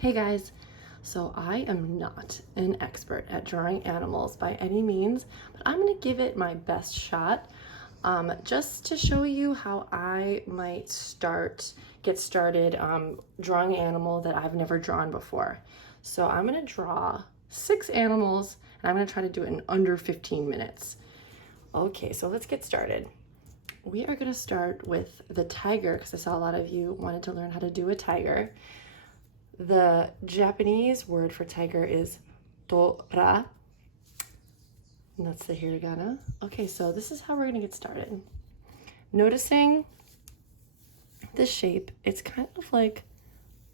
Hey guys, so I am not an expert at drawing animals by any means, but I'm gonna give it my best shot just to show you how I might get started drawing an animal that I've never drawn before. So I'm gonna draw 6 animals and I'm gonna try to do it in under 15 minutes. Okay, so let's get started. We are gonna start with the tiger because I saw a lot of you wanted to learn how to do a tiger. The Japanese word for tiger is tora, and that's the hiragana. Okay, so this is how we're gonna get started. Noticing the shape, it's kind of like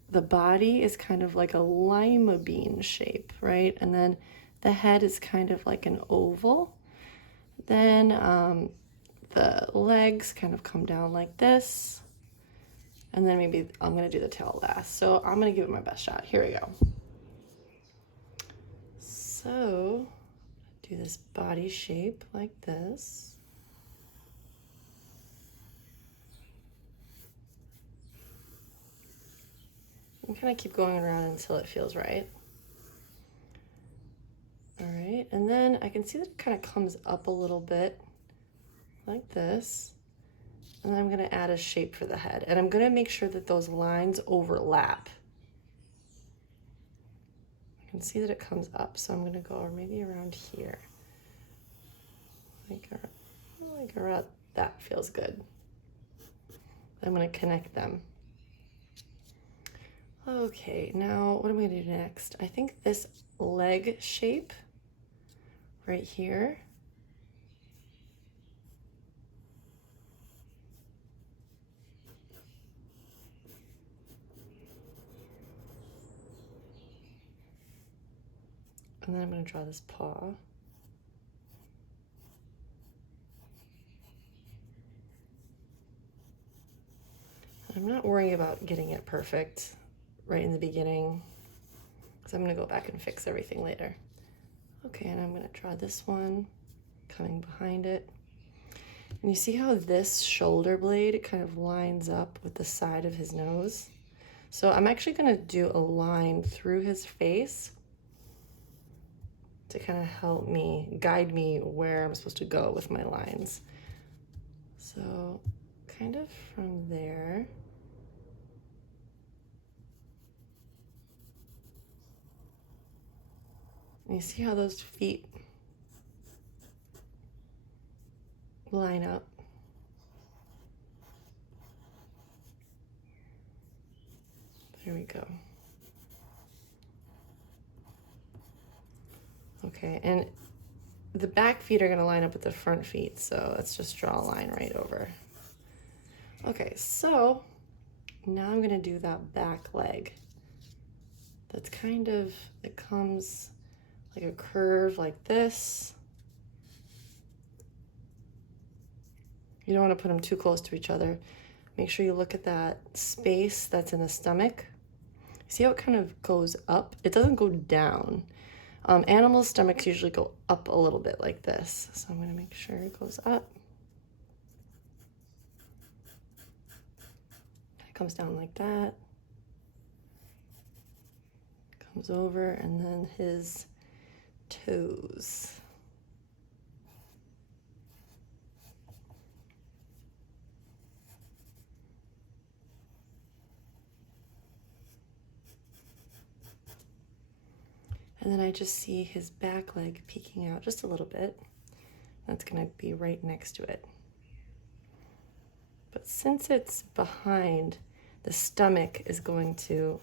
the body is kind of like a lima bean shape, right? And then the head is kind of like an oval. Then the legs kind of come down like this. And then maybe I'm gonna do the tail last. So I'm gonna give it my best shot. Here we go. So do this body shape like this. And kind of keep going around until it feels right. All right, and then I can see that it kind of comes up a little bit like this. And then I'm gonna add a shape for the head. And I'm gonna make sure that those lines overlap. I can see that it comes up, so I'm gonna go maybe around here. Like around, that feels good. I'm gonna connect them. Okay, now what am I gonna do next? I think this leg shape right here. And then I'm gonna draw this paw. I'm not worrying about getting it perfect right in the beginning because I'm gonna go back and fix everything later. Okay, and I'm gonna draw this one coming behind it. And you see how this shoulder blade kind of lines up with the side of his nose? So I'm actually gonna do a line through his face to kind of help me, guide me where I'm supposed to go with my lines. So kind of from there. And you see how those feet line up? There we go. Okay, and the back feet are gonna line up with the front feet, so let's just draw a line right over. Okay, so now I'm gonna do that back leg. That's kind of, it comes like a curve like this. You don't want to put them too close to each other. Make sure you look at that space that's in the stomach. See how it kind of goes up? It doesn't go down. Animals' stomachs usually go up a little bit like this. So I'm gonna make sure it goes up. It comes down like that. Comes over, and then his toes. And then I just see his back leg peeking out just a little bit. That's gonna be right next to it. But since it's behind, the stomach is going to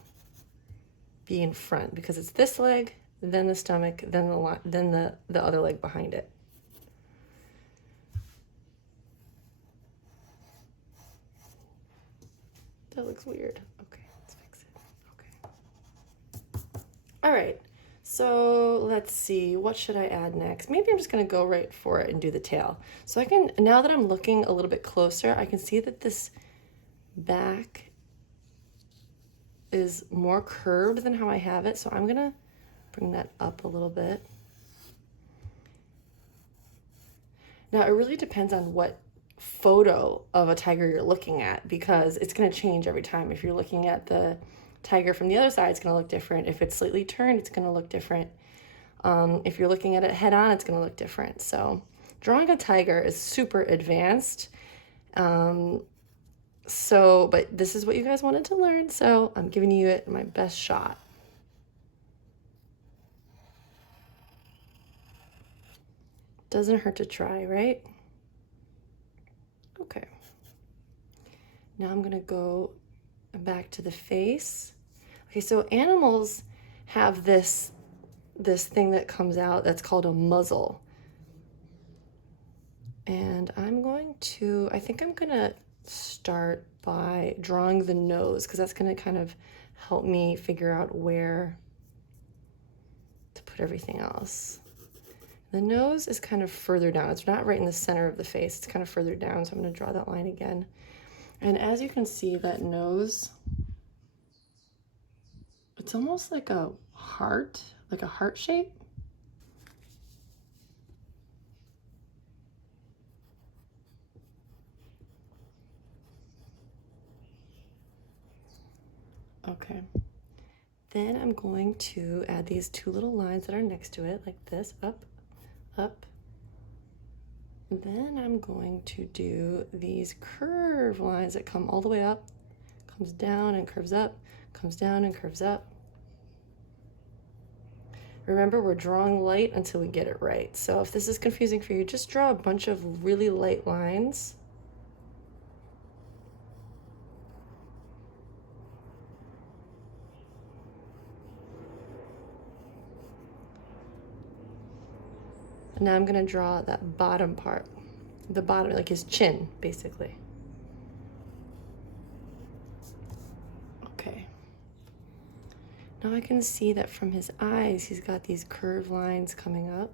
be in front because it's this leg, then the stomach, then the other leg behind it. That looks weird. Okay, let's fix it. Okay. All right. So let's see, what should I add next? Maybe I'm just gonna go right for it and do the tail. So I can, now that I'm looking a little bit closer, I can see that this back is more curved than how I have it. So I'm gonna bring that up a little bit. Now it really depends on what photo of a tiger you're looking at because it's gonna change every time. If you're looking at the tiger from the other side, it's going to look different. If it's slightly turned, it's going to look different. If you're looking at it head on, it's going to look different. So drawing a tiger is super advanced. But this is what you guys wanted to learn, so I'm giving you it my best shot. Doesn't hurt to try, right? Okay. Now I'm gonna go back to the face. Okay, so animals have this thing that comes out that's called a muzzle. And I think I'm gonna start by drawing the nose, because that's gonna kind of help me figure out where to put everything else. The nose is kind of further down. It's not right in the center of the face. It's kind of further down, so I'm gonna draw that line again. And as you can see, that nose, it's almost like a heart shape. Okay. Then I'm going to add these two little lines that are next to it, like this, up, up. Then I'm going to do these curve lines that come all the way up, comes down and curves up, comes down and curves up. Remember, we're drawing light until we get it right. So if this is confusing for you, just draw a bunch of really light lines. And now I'm gonna draw that bottom part, the bottom, like his chin, basically. Okay. Now I can see that from his eyes, he's got these curved lines coming up.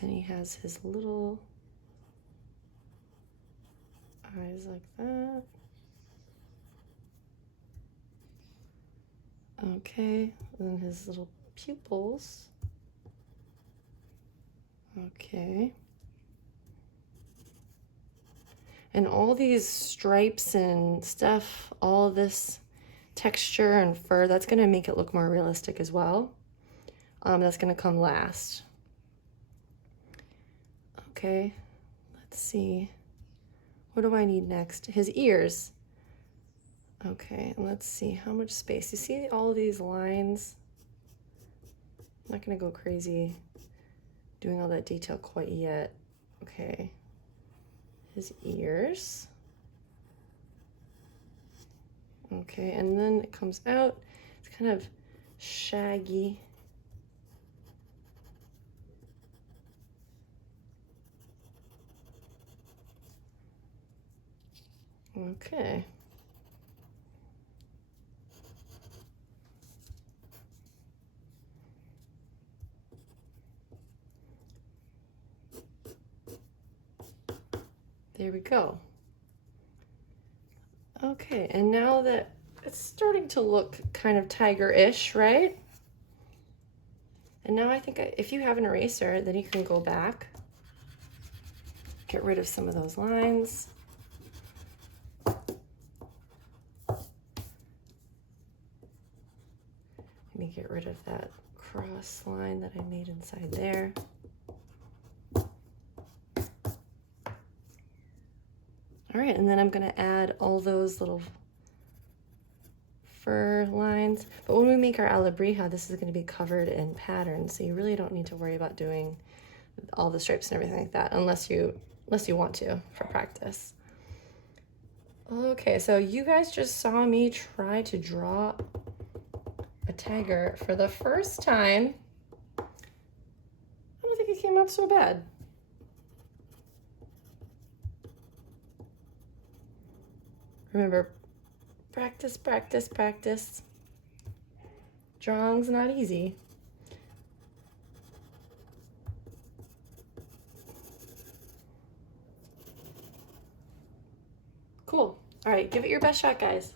Then he has his little eyes like that. Okay, then his little pupils. Okay. And all these stripes and stuff, all this texture and fur, that's gonna make it look more realistic as well. That's gonna come last. Okay, let's see. What do I need next? His ears. Okay, and let's see how much space. You see all these lines? I'm not gonna go crazy doing all that detail quite yet. Okay, his ears. Okay, and then it comes out. It's kind of shaggy. Okay. There we go. Okay, and now that it's starting to look kind of tiger-ish, right? And now I think if you have an eraser, then you can go back, get rid of some of those lines. Let me get rid of that cross line that I made inside there. All right, and then I'm gonna add all those little fur lines. But when we make our alebrija, this is gonna be covered in patterns, so you really don't need to worry about doing all the stripes and everything like that, unless you want to for practice. Okay, so you guys just saw me try to draw a tiger for the first time. I don't think it came out so bad. Remember, practice, practice, practice. Drawing's not easy. Cool. All right, give it your best shot, guys.